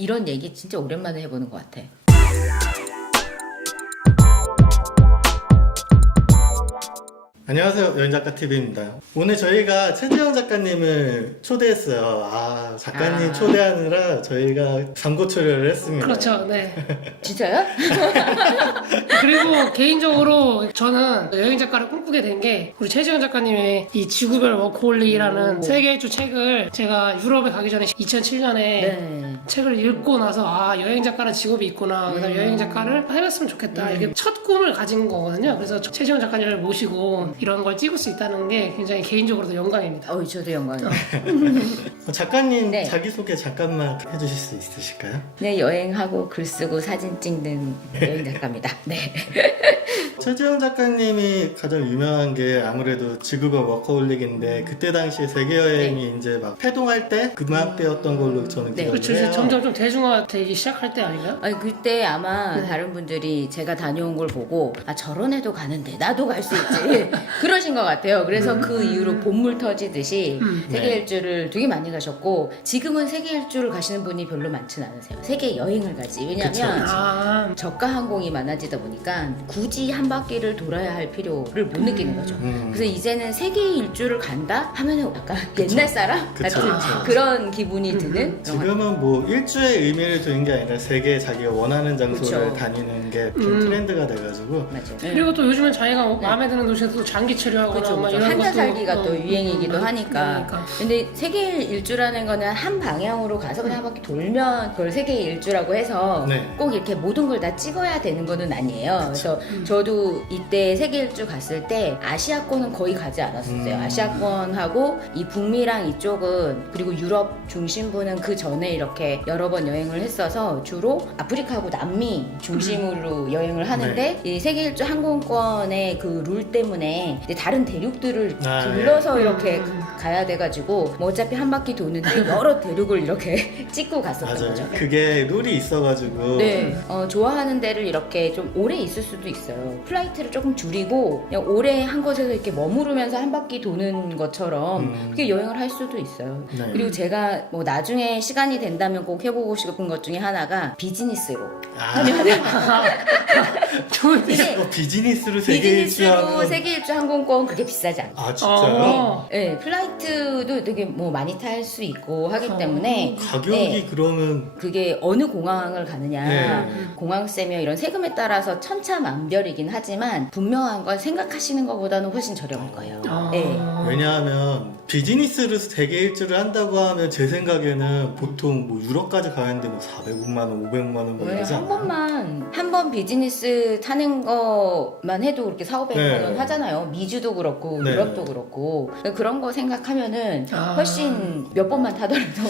이런 얘기 진짜 오랜만에 해보는 것 같아. 안녕하세요, 여행작가TV입니다. 오늘 저희가 최지영 작가님을 초대했어요. 아, 작가님 초대하느라 저희가 광고 출연을 했습니다. 그렇죠, 네. 진짜요? 그리고 개인적으로 저는 여행 작가를 꿈꾸게 된 게 우리 최지영 작가님의 이 지구별 워크홀릭이라는 세계 일주 책을 제가 유럽에 가기 전에 2007년에 네. 책을 읽고 나서 아 여행 작가는 직업이 있구나. 그래서 여행 작가를 해봤으면 좋겠다. 이게 첫 꿈을 가진 거거든요. 그래서 최지영 작가님을 모시고 이런 걸 찍을 수 있다는 게 굉장히 개인적으로도 영광입니다. 저도 영광이에요. 작가님 네. 자기소개 잠깐만 해주실 수 있으실까요? 네, 여행하고 글 쓰고 사진 찍는 여행 작가입니다. 네. 최지영 작가님이 가장 유명한 게 아무래도 지구별 워커홀릭인데 그때 당시에 세계여행이 이제 막 패동할 때 그맘때였던 걸로 저는 네. 기억을 그렇죠. 이제 해요. 점점 좀 대중화되기 시작할 때 아닌가요? 아니 그때 아마 다른 분들이 제가 다녀온 걸 보고 아 저런 애도 가는데 나도 갈 수 있지 그러신 것 같아요. 그래서 그 이후로 본물 터지듯이 세계 네. 일주를 되게 많이 가셨고 지금은 세계 일주를 가시는 분이 별로 많진 않으세요. 세계 여행을 가지. 왜냐하면 그쵸, 그쵸. 아, 저가 항공이 많아지다 보니까 굳이 한 바퀴를 돌아야 할 필요를 못 느끼는 거죠. 그래서 이제는 세계 일주를 간다 하면은 약간 옛날 사람 그쵸, 같은 그쵸. 그런 기분이 드는 지금은 뭐 일주의 의미를 두는 게 아니라 세계 자기가 원하는 장소를 그쵸. 다니는 게 좀 트렌드가 돼가지고 맞죠. 그리고 또 요즘은 자기가 마음에 드는 도시에서 장기 체류하거나 그렇죠, 막 그렇죠. 이런 한자 것도 살기가 또 유행이기도 하니까. 그러니까. 근데 세계 일주라는 거는 한 방향으로 가서 그냥 한 바퀴 돌면 그걸 세계 일주라고 해서 네. 꼭 이렇게 모든 걸 다 찍어야 되는 거는 아니에요. 그래서 저도 이때 세계 일주 갔을 때 아시아권은 거의 가지 않았었어요. 아시아권하고 이 북미랑 이쪽은 그리고 유럽 중심부는 그 전에 이렇게 여러 번 여행을 했어서 주로 아프리카하고 남미 중심으로 여행을 하는데 이 세계 일주 항공권의 그 룰 때문에 이제 다른 대륙들을 들러서 이렇게 가야 돼가지고 뭐 어차피 한 바퀴 도는데 여러 대륙을 이렇게 찍고 갔었던 맞아요. 거죠. 그게 룰이 있어가지고 네, 좋아하는 데를 이렇게 좀 오래 있을 수도 있어요. 플라이트를 조금 줄이고 그냥 오래 한 곳에서 이렇게 머무르면서 한 바퀴 도는 것처럼 그렇게 여행을 할 수도 있어요. 네. 그리고 제가 뭐 나중에 시간이 된다면 꼭 해보고 싶은 것 중에 하나가 비즈니스로. 좋은데. 비즈니스로 세계 일주하면 비즈니스로 세계 일주 항공권 그게 비싸지 않아요. 아 진짜요? 네, 플라이트도 되게 뭐 많이 탈 수 있고 하기 때문에 가격이 네, 그러면 그게 어느 공항을 가느냐 네. 공항세며 이런 세금에 따라서 천차만별이긴 하지만 분명한 건 생각하시는 것보다는 훨씬 저렴할 거예요. 네. 왜냐하면 비즈니스로 세계 일주를 한다고 하면 제 생각에는 보통 뭐 유럽까지 가는데 뭐 400만 원, 500만 원 뭐 왜 이러지 한 않아요? 번만 한 번 비즈니스 타는 것만 해도 그렇게 4,500만 네. 원 하잖아요. 미주도 그렇고 네. 유럽도 그렇고 그런 거 생각하면은 아. 훨씬 몇 번만 타더라도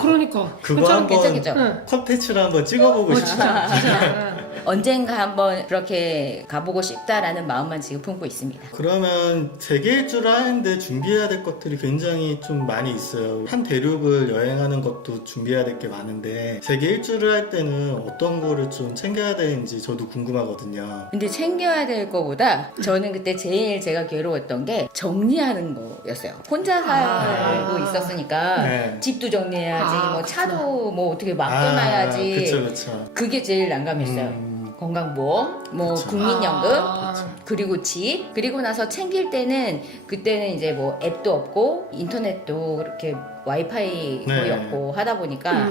그러니까. 그거 한번 괜찮겠죠? 응. 콘텐츠를 한번 찍어보고 싶어요. 진짜, 진짜. 언젠가 한번 그렇게 가보고 싶다라는 마음만 지금 품고 있습니다. 그러면 세계 일주를 하는데 준비해야 될 것들이 굉장히 좀 많이 있어요. 한 대륙을 여행하는 것도 준비해야 될 게 많은데 세계 일주를 할 때는 어떤 거를 좀 챙겨야 되는지 저도 궁금하거든요. 근데 챙겨야 될 거보다 저는 그때 제일 제가 괴로웠던 게 정리하는 거였어요. 혼자 살고 있었으니까 네. 집도 정리해야지, 뭐 그쵸. 차도 뭐 어떻게 맡겨놔야지. 그쵸 그쵸. 그게 제일 난감했어요. 건강보험, 뭐 그쵸. 국민연금, 아. 그리고 집, 그리고 나서 챙길 때는 그때는 이제 뭐 앱도 없고 인터넷도 그렇게 와이파이 거의 네. 없고 하다 보니까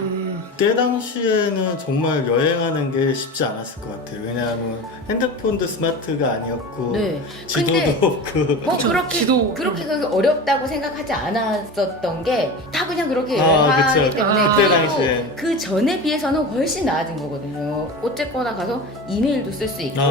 그때 당시에는 정말 여행하는 게 쉽지 않았을 것 같아요. 왜냐하면 핸드폰도 스마트가 아니었고 네. 지도도 근데 없고 뭐 그쵸, 그렇게 지도. 그렇게 어렵다고 생각하지 않았었던 게 다 그냥 그렇게 아, 여행하기 그쵸. 때문에 아. 그때 그리고 당시에. 그 전에 비해서는 훨씬 나아진 거거든요. 어쨌거나 가서 이메일도 쓸 수 있고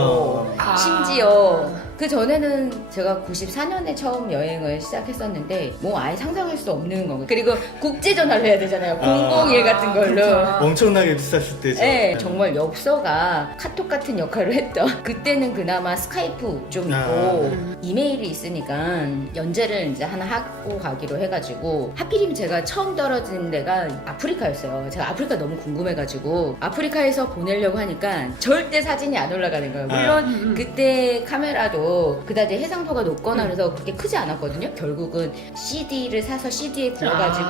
아. 심지어 그 전에는 제가 94년에 처음 여행을 시작했었는데 뭐 아예 상상할 수 없는 거고 그리고 국제 전화를 해야 되잖아요. 001 같은 걸로. 그렇구나. 엄청나게 비쌌을 때죠. 네, 정말 엽서가 카톡 같은 역할을 했던 그때는 그나마 스카이프 좀 있고 이메일이 있으니까 연재를 이제 하나 하고 가기로 해가지고 하필이면 제가 처음 떨어진 데가 아프리카였어요. 제가 아프리카 너무 궁금해가지고 아프리카에서 보내려고 하니까 절대 사진이 안 올라가는 거예요. 물론 그때 카메라도 그다지 해상도가 높거나 그래서 그렇게 크지 않았거든요. 결국은 CD를 사서 CD에 구워가지고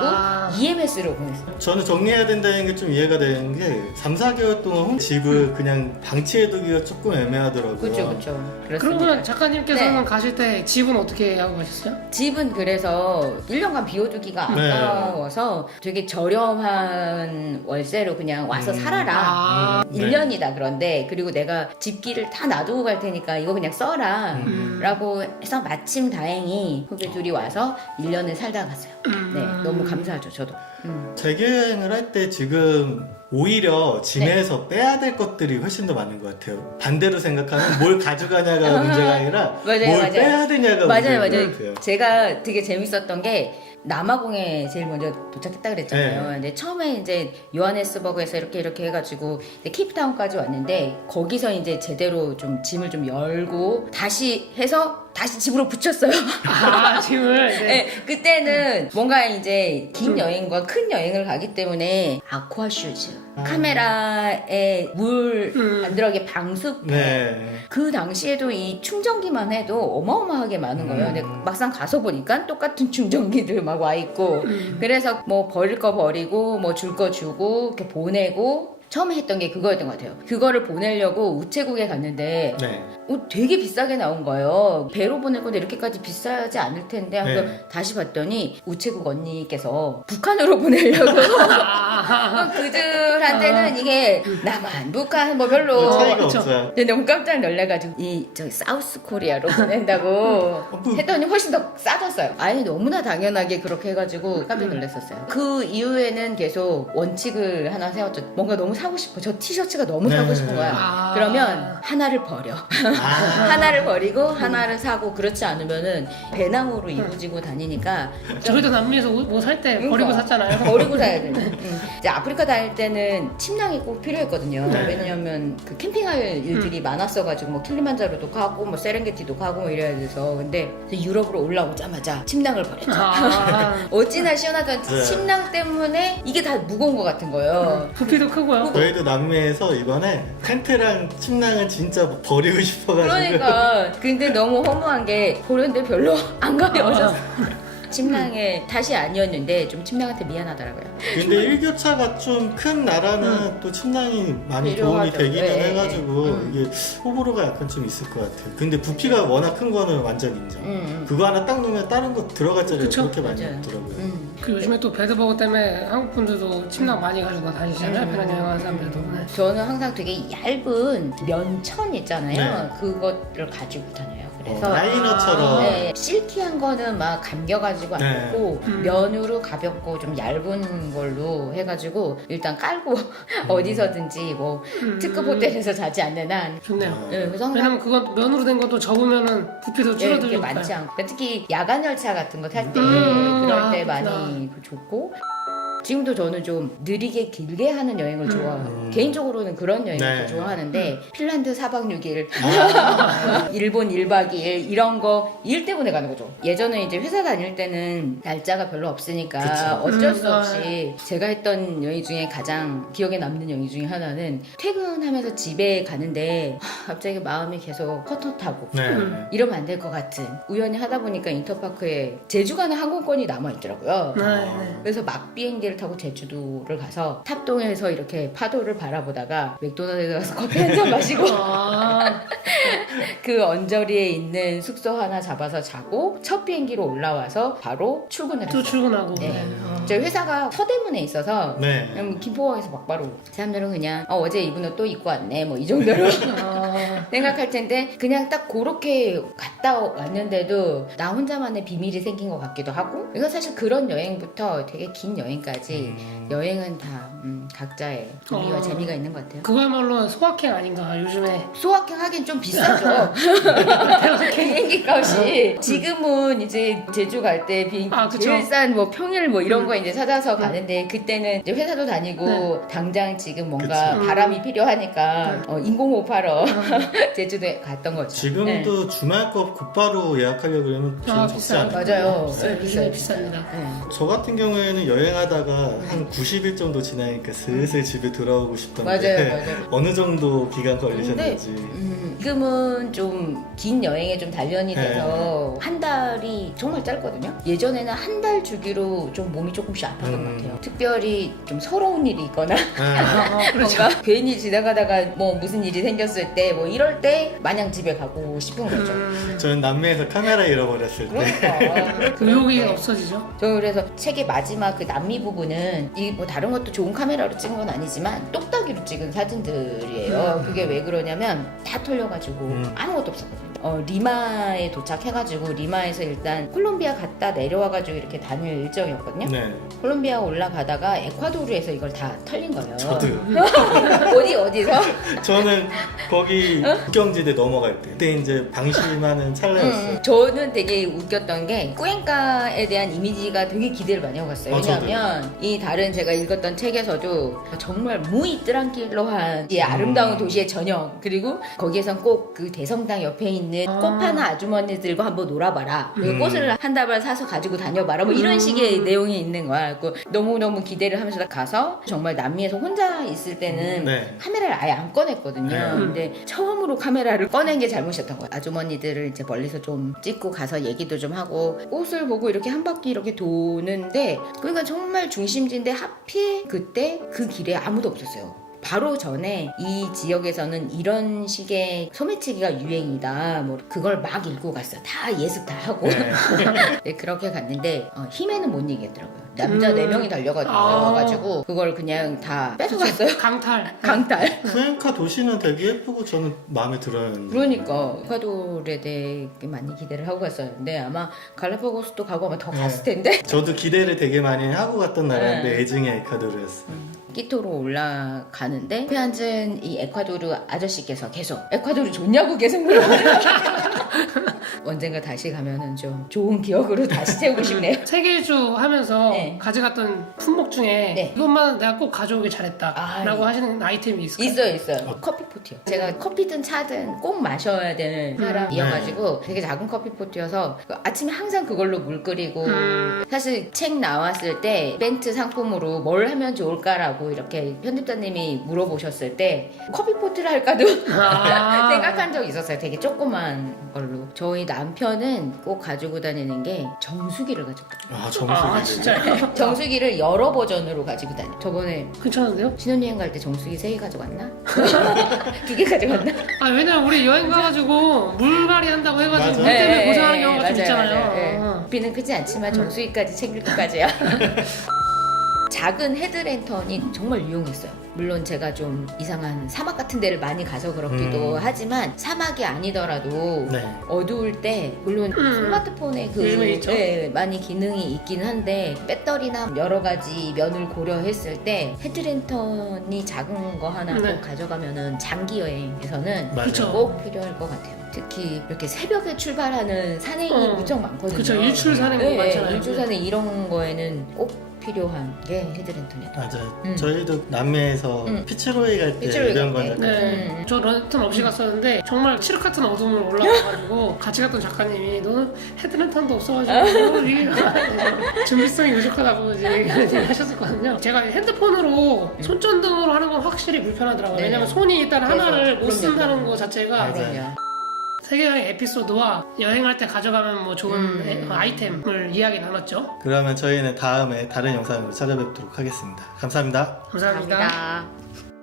EMS로 보냈어요. 저는 정리해야 된다는 게 그게 좀 이해가 되는 게 3, 4개월 동안 집을 그냥 방치해두기가 조금 애매하더라고요. 그렇죠. 그러면 작가님께서는 네. 가실 때 집은 어떻게 하고 가셨어요? 집은 그래서 1년간 비워두기가 네. 아까워서 되게 저렴한 월세로 그냥 와서 살아라. 아, 1년이다 그런데 그리고 내가 집기를 다 놔두고 갈 테니까 이거 그냥 써라 라고 해서 마침 다행히 후배 둘이 와서 1년을 살다 갔어요. 네, 너무 감사하죠 저도. 재개여행을 할 때 지금 오히려 짐에서 네. 빼야 될 것들이 훨씬 더 많은 것 같아요. 반대로 생각하면 뭘 가져가냐가 문제가 아니라 맞아요, 뭘 맞아요. 빼야 되냐가 문제인 것 같아요. 제가 되게 재밌었던 게 남아공에 제일 먼저 도착했다 그랬잖아요. 네. 근데 처음에 이제 요하네스버그에서 이렇게 해가지고 이제 케이프타운까지 왔는데 거기서 이제 제대로 좀 짐을 좀 열고 다시 해서 다시 집으로 붙였어요. 아 짐을 네. 네, 그때는 뭔가 이제 긴 여행과 큰 여행을 가기 때문에 아쿠아 슈즈, 카메라에 물 안 들어가게 방수팩. 네. 그 당시에도 이 충전기만 해도 어마어마하게 많은 거예요. 근데 막상 가서 보니까 똑같은 충전기들 막 와 있고 그래서 뭐 버릴 거 버리고 뭐 줄 거 주고 이렇게 보내고 처음에 했던 게 그거였던 것 같아요. 그거를 보내려고 우체국에 갔는데 네. 되게 비싸게 나온 거예요. 배로 보낼 건데 이렇게까지 비싸지 않을 텐데 하고 네. 다시 봤더니 우체국 언니께서 북한으로 보내려고 그들한테는 이게 남한, 북한 뭐 별로 차이가 그쵸. 없어요. 근데 너무 깜짝 놀라가지고 저기 사우스 코리아로 보낸다고 했더니 훨씬 더 싸졌어요. 아예 너무나 당연하게 그렇게 해가지고 깜짝 놀랐었어요. 그 이후에는 계속 원칙을 하나 세웠죠. 뭔가 너무 사고 싶어. 저 티셔츠가 너무 사고 네. 싶은 거야. 아. 그러면 하나를 버려. 아. 하나를 버리고 하나를 사고 그렇지 않으면은 배낭으로 이부지고 다니니까 저희도 남미에서 뭐 살 때 그러니까. 버리고 샀잖아요. 버리고 사야 돼. 이제 아프리카 다닐 때는 침낭이 꼭 필요했거든요. 네. 왜냐면 그 캠핑할 일들이 많았어가지고 뭐 킬리만자로도 가고 뭐 세렝게티도 가고 뭐 이래야 돼서 근데 유럽으로 올라오자마자 침낭을 버렸죠. 아, 어찌나 시원하던 네. 침낭 때문에 이게 다 무거운 것 같은 거예요. 부피도 크고요. 저희도 남미에서 이번에 텐트랑 침낭은 진짜 버리고 싶어가지고 그러니까 근데 너무 허무한 게 보는데 별로 안 가벼워졌어. 침낭에 탓이 아니었는데 좀 침낭한테 미안하더라고요. 근데 일교차가 좀 큰 나라는 또 침낭이 많이 도움이 필요하죠. 되기는 네, 해가지고 이게 호불호가 약간 좀 있을 것 같아요. 근데 부피가 워낙 큰 거는 완전 인정. 그거 하나 딱 놓으면 다른 거 들어갈 자리가 그쵸? 그렇게 많이 맞아요. 없더라고요. 그 요즘에 또 배드버거 때문에 한국 분들도 침낭 많이 가지고 다니시잖아요. 편안여행하는 사람들도. 네. 저는 항상 되게 얇은 면천 있잖아요. 네. 그거를 가지고 다녀요. 그래서 라이너처럼 네, 실키한 거는 막 감겨가지고 안 네. 입고 면으로 가볍고 좀 얇은 걸로 해가지고 일단 깔고 어디서든지 뭐 특급 호텔에서 자지 않는 한 좋네요. 네, 그래서 항상 왜냐면 그건 면으로 된 것도 접으면은 부피도 네, 그렇게 줄어들니까. 많지 않고 특히 야간 열차 같은 거 탈 때 아, 그럴 때 그렇구나. 많이 좋고 지금도 저는 좀 느리게 길게 하는 여행을 좋아해요. 개인적으로는 그런 여행을 네. 더 좋아하는데 핀란드 4박 6일, 아. 일본 1박 2일 이런 거 일 때문에 가는 거죠. 예전에 이제 회사 다닐 때는 날짜가 별로 없으니까 그쵸. 어쩔 수 없이 제가 했던 여행 중에 가장 기억에 남는 여행 중에 하나는 퇴근하면서 집에 가는데 갑자기 마음이 계속 헛헛하고 네. 이러면 안 될 것 같은 우연히 하다 보니까 인터파크에 제주 가는 항공권이 남아있더라고요. 네, 네. 그래서 막 비행기를 타고 제주도를 가서 탑동에서 이렇게 파도를 바라보다가 맥도날드에 가서 커피 한 잔 마시고 아, 그 언저리에 있는 숙소 하나 잡아서 자고 첫 비행기로 올라와서 바로 출근을 또 했어요. 출근하고. 네. 네. 저희 회사가 서대문에 있어서 네. 그냥 김포항에서 막바로 사람들은 그냥 어제 입은 옷 또 입고 왔네 뭐 이 정도로 아, 생각할 텐데 그냥 딱 그렇게 갔다 왔는데도 나 혼자만의 비밀이 생긴 것 같기도 하고 이거 사실 그런 여행부터 되게 긴 여행까지 여행은 다 각자의 의미와 재미가 있는 것 같아요. 그거야말로 소확행 아닌가 요즘에. 소확행 하긴 좀 비싸죠. 비행기 값이 지금은 이제 제주 갈 때 비행기 아, 그쵸. 제일 싼 뭐 평일 뭐 이런 거 이제 찾아서 가는데 그때는 이제 회사도 다니고 당장 지금 뭔가 그쵸. 바람이 필요하니까 인공호흡하러 제주도에 갔던 거죠. 지금도 주말권 곧바로 예약하려고 그러면 좀 아, 적지 비싸요. 않아요? 맞아요. 비싸요. 비싸요. 비쌉니다. 네. 저 같은 경우에는 여행하다가 한 90일 정도 지나니까 슬슬 집에 돌아오고 싶던데 맞아요. 어느 정도 기간 걸리셨는지. 지금은 좀 긴 여행에 좀 단련이 돼서 한 달이 정말 짧거든요. 예전에는 한 달 주기로 좀 몸이 조금씩 아팠던 것 같아요. 특별히 좀 서러운 일이 있거나 뭔가 괜히 지나가다가 뭐 무슨 일이 생겼을 때 뭐 이럴 때 마냥 집에 가고 싶은 거죠. 저는 남미에서 카메라 잃어버렸을 때 그러니까 의욕이 없어지죠. 저 그래서 책의 마지막 그 남미 부분은 이 뭐 다른 것도 좋은 카메라로 찍은 건 아니지만 똑딱이로 찍은 사진들이에요. 그게 왜 그러냐면 다 털려가지고 아무것도 없었거든요. 리마에 도착해가지고 리마에서 일단 콜롬비아 갔다 내려와가지고 이렇게 다닐 일정이었거든요. 네, 콜롬비아 올라가다가 에콰도르에서 이걸 다 털린 거예요. 저도요. 어디서? 저는 거기 국경지대 넘어갈 때 그때 이제 방심하는 찰나였어요. 저는 되게 웃겼던 게 꾸엔카에 대한 이미지가 되게 기대를 많이 하고 갔어요. 왜냐하면 이 다른 제가 읽었던 책에서도 정말 무이 트랑킬로한 이 아름다운 도시의 전형, 그리고 거기에선 꼭 그 대성당 옆에 있는 꽃 파는 아주머니들과 한번 놀아봐라. 그리고 꽃을 한 다발 사서 가지고 다녀봐라. 뭐 이런 식의 내용이 있는 거야. 너무너무 기대를 하면서 가서 정말 남미에서 혼자 있을 때는 네. 카메라를 아예 안 꺼냈거든요. 네. 근데 처음으로 카메라를 꺼낸 게 잘못이었던 거예요. 아주머니들을 이제 멀리서 좀 찍고 가서 얘기도 좀 하고 꽃을 보고 이렇게 한 바퀴 이렇게 도는데, 그러니까 정말 중심지인데 하필 그때 그 길에 아무도 없었어요. 바로 전에 이 지역에서는 이런 식의 소매치기가 유행이다. 뭐 그걸 막 읽고 갔어요. 다 예습 다 하고. 네, 그렇게 갔는데 힘에는 못 이기겠더라고요. 남자 4명이 달려가지고 그걸 그냥 다 뺏어갔어요. 강탈. 쿠엔카 도시는 되게 예쁘고 저는 마음에 들어요. 근데. 그러니까 에콰도르에 대해 많이 기대를 하고 갔었는데 아마 갈라파고스도 가고 아마 더 갔을 텐데. 저도 기대를 되게 많이 하고 갔던 나라인데 애증의 에콰도르였어요. 끼토로 올라가는데 옆에 앉은 이 에콰도르 아저씨께서 계속 에콰도르 좋냐고 계속 물어보는 언젠가 다시 가면은 좀 좋은 기억으로 다시 채우고 싶네요. 세계일주 하면서 네. 가져갔던 품목 중에 네. 이것만 내가 꼭 가져오길 잘했다 라고 예. 하시는 아이템이 있을까요? 있어요. 커피포트요. 제가 커피든 차든 꼭 마셔야 되는 사람이어가지고 되게 작은 커피포트여서 아침에 항상 그걸로 물 끓이고 사실 책 나왔을 때 이벤트 상품으로 뭘 하면 좋을까라고 이렇게 편집자님이 물어보셨을 때 커피포트를 할까도 생각한 적이 있었어요. 되게 조그만 걸로. 저희 남편은 꼭 가지고 다니는 게 정수기를 가지고 다녀요. 정수기. 진짜요? 정수기를 여러 버전으로 가지고 다녀요. 저번에 괜찮은데요? 신혼여행 갈 때 정수기 3개 가져갔나? 2개 가져갔나? 왜냐면 우리 여행 가가지고 물갈이 한다고 해가지고 맞아. 물 때문에 네, 고생하는 경우가 좀 맞아요, 있잖아요. 맞아요. 비는 크지 않지만 정수기까지 챙길 것까지야. 작은 헤드랜턴이 정말 유용했어요. 물론 제가 좀 이상한 사막 같은 데를 많이 가서 그렇기도 하지만 사막이 아니더라도 네. 어두울 때 물론 스마트폰에 요즘에 있죠. 많이 기능이 있긴 한데 배터리나 여러 가지 면을 고려했을 때 헤드랜턴이 작은 거 하나 네. 꼭 가져가면은 장기 여행에서는 맞아요. 그쵸. 꼭 필요할 것 같아요. 특히 이렇게 새벽에 출발하는 산행이 무척 많거든요. 그쵸, 일출 산행 네, 많잖아요. 일출 산행 이런 거에는 꼭 필요한 게 헤드랜턴이에요. 맞아요. 저희도 남미에서 피츠로이 갈 때 피츠로이 이런 갈 때. 건 네, 저 런턴 없이 갔었는데 정말 칠흑 같은 어둠을 올라가가지고 같이 갔던 작가님이 너는 헤드랜턴도 없어가지고 이게 준비성이 부족하다고 이제 얘기하셨었거든요. 제가 핸드폰으로 손전등으로 하는 건 확실히 불편하더라고요. 네. 왜냐면 손이 일단 하나를 못 그럼요, 쓴다는 그럼요. 거 자체가 맞아요. 그럼요. 세계여행 에피소드와 여행할 때 가져가면 뭐 좋은 아이템을 이야기 나눴죠. 그러면 저희는 다음에 다른 영상으로 찾아뵙도록 하겠습니다. 감사합니다. 감사합니다. 감사합니다.